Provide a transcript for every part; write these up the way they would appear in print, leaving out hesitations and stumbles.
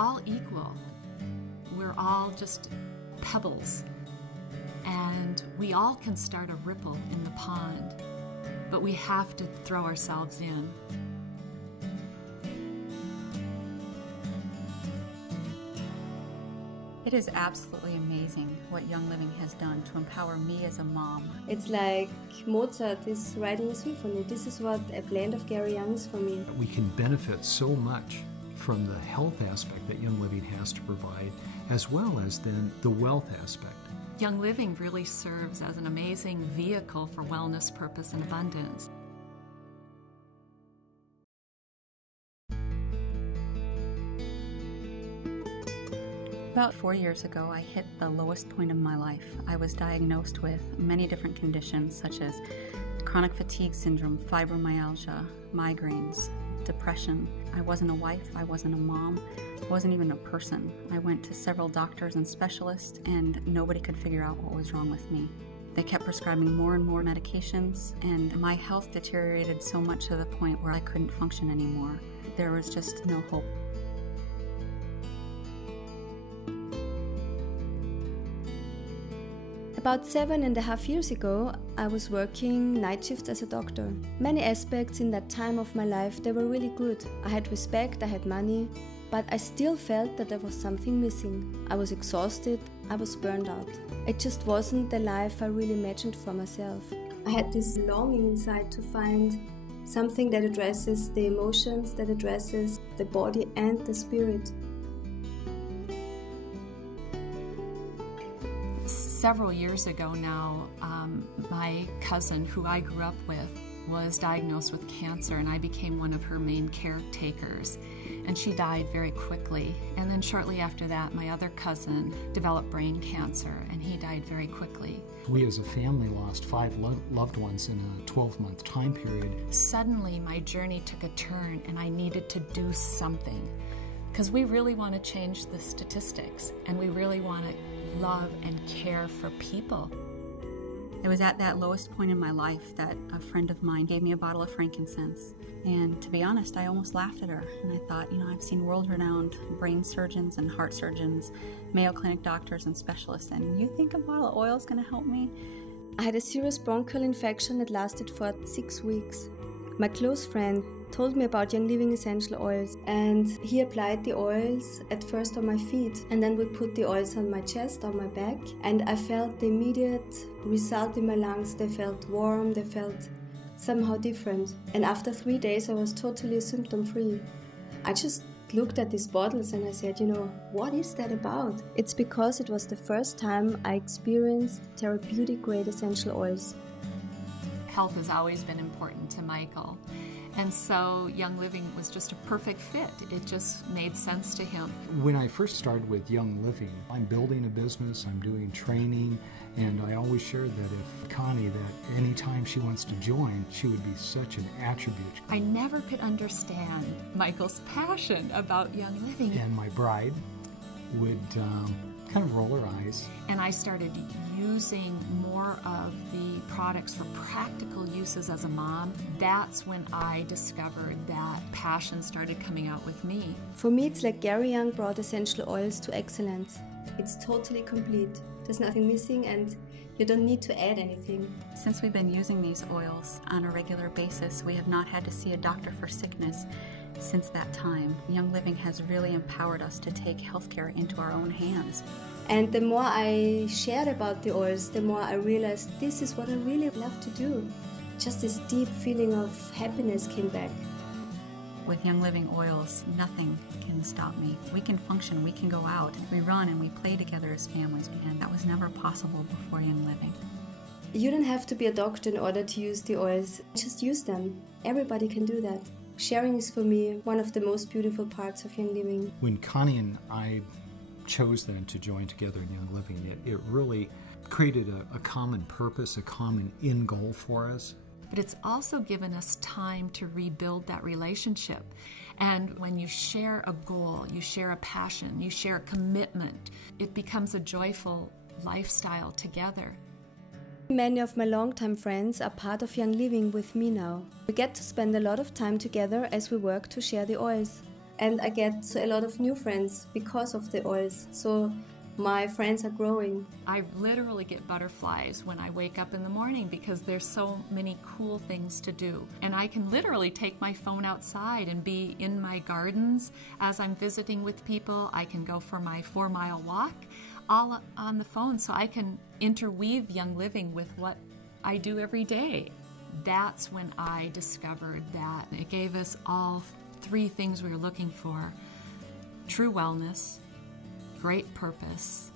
all equal. We're all just pebbles. And we all can start a ripple in the pond, but we have to throw ourselves in. It is absolutely amazing what Young Living has done to empower me as a mom. It's like Mozart is writing a symphony. This is what a blend of Gary Young is for me. We can benefit so much from the health aspect that Young Living has to provide, as well as then the wealth aspect. Young Living really serves as an amazing vehicle for wellness, purpose, and abundance. About 4 years ago, I hit the lowest point in my life. I was diagnosed with many different conditions such as chronic fatigue syndrome, fibromyalgia, migraines, depression. I wasn't a wife, I wasn't a mom, I wasn't even a person. I went to several doctors and specialists and nobody could figure out what was wrong with me. They kept prescribing more and more medications and my health deteriorated so much to the point where I couldn't function anymore. There was just no hope. About 7.5 years ago, I was working night shifts as a doctor. Many aspects in that time of my life, they were really good. I had respect, I had money, but I still felt that there was something missing. I was exhausted, I was burned out. It just wasn't the life I really imagined for myself. I had this longing inside to find something that addresses the emotions, that addresses the body and the spirit. Several years ago now, my cousin, who I grew up with, was diagnosed with cancer, and I became one of her main caretakers. And she died very quickly. And then shortly after that, my other cousin developed brain cancer, and he died very quickly. We as a family lost 5 loved ones in a 12-month time period. Suddenly, my journey took a turn, and I needed to do something. Because we really want to change the statistics, and we really want to love and care for people. It was at that lowest point in my life that a friend of mine gave me a bottle of frankincense. And to be honest, I almost laughed at her. And I thought, I've seen world-renowned brain surgeons and heart surgeons, Mayo Clinic doctors and specialists, and you think a bottle of oil is going to help me? I had a serious bronchial infection that lasted for 6 weeks. My close friend told me about Young Living essential oils, and he applied the oils at first on my feet and then would put the oils on my chest, on my back, and I felt the immediate result in my lungs. They felt warm, they felt somehow different, and after 3 days I was totally symptom-free. I just looked at these bottles and I said, what is that about? It's because it was the first time I experienced therapeutic grade essential oils. Health has always been important to Michael. And so Young Living was just a perfect fit. It just made sense to him. When I first started with Young Living, I'm building a business, I'm doing training, and I always shared that if Connie, that anytime she wants to join, she would be such an attribute. I never could understand Michael's passion about Young Living. And my bride would kind of roll her eyes. And I started using more of the products for practical uses as a mom. That's when I discovered that passion started coming out with me. For me, it's like Gary Young brought essential oils to excellence. It's totally complete. There's nothing missing and you don't need to add anything. Since we've been using these oils on a regular basis, we have not had to see a doctor for sickness. Since that time, Young Living has really empowered us to take healthcare into our own hands. And the more I shared about the oils, the more I realized this is what I really love to do. Just this deep feeling of happiness came back. With Young Living oils, nothing can stop me. We can function, we can go out, we run and we play together as families, and that was never possible before Young Living. You don't have to be a doctor in order to use the oils. Just use them. Everybody can do that. Sharing is for me one of the most beautiful parts of Young Living. When Connie and I chose then to join together in Young Living, it really created a common purpose, a common end goal for us. But it's also given us time to rebuild that relationship. And when you share a goal, you share a passion, you share a commitment, it becomes a joyful lifestyle together. Many of my longtime friends are part of Young Living with me now. We get to spend a lot of time together as we work to share the oils. And I get a lot of new friends because of the oils. So my friends are growing. I literally get butterflies when I wake up in the morning because there's so many cool things to do. And I can literally take my phone outside and be in my gardens as I'm visiting with people. I can go for my 4-mile walk all on the phone, so I can interweave Young Living with what I do every day. That's when I discovered that it gave us all 3 things we were looking for: true wellness, great purpose,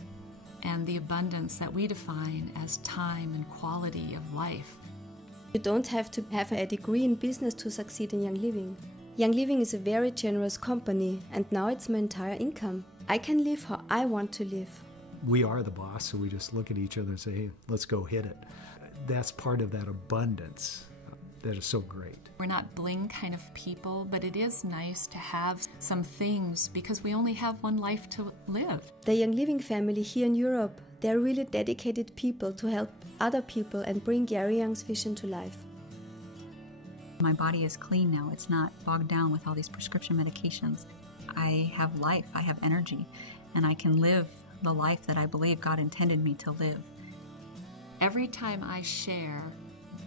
and the abundance that we define as time and quality of life. You don't have to have a degree in business to succeed in Young Living. Young Living is a very generous company, and now it's my entire income. I can live how I want to live. We are the boss, so we just look at each other and say, hey, let's go hit it. That's part of that abundance that is so great. We're not bling kind of people, but it is nice to have some things because we only have one life to live. The Young Living family here in Europe, they're really dedicated people to help other people and bring Gary Young's vision to life. My body is clean now. It's not bogged down with all these prescription medications. I have life, I have energy, and I can live the life that I believe God intended me to live. Every time I share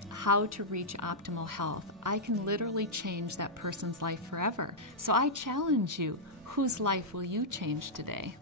how to reach optimal health, I can literally change that person's life forever. So I challenge you, whose life will you change today?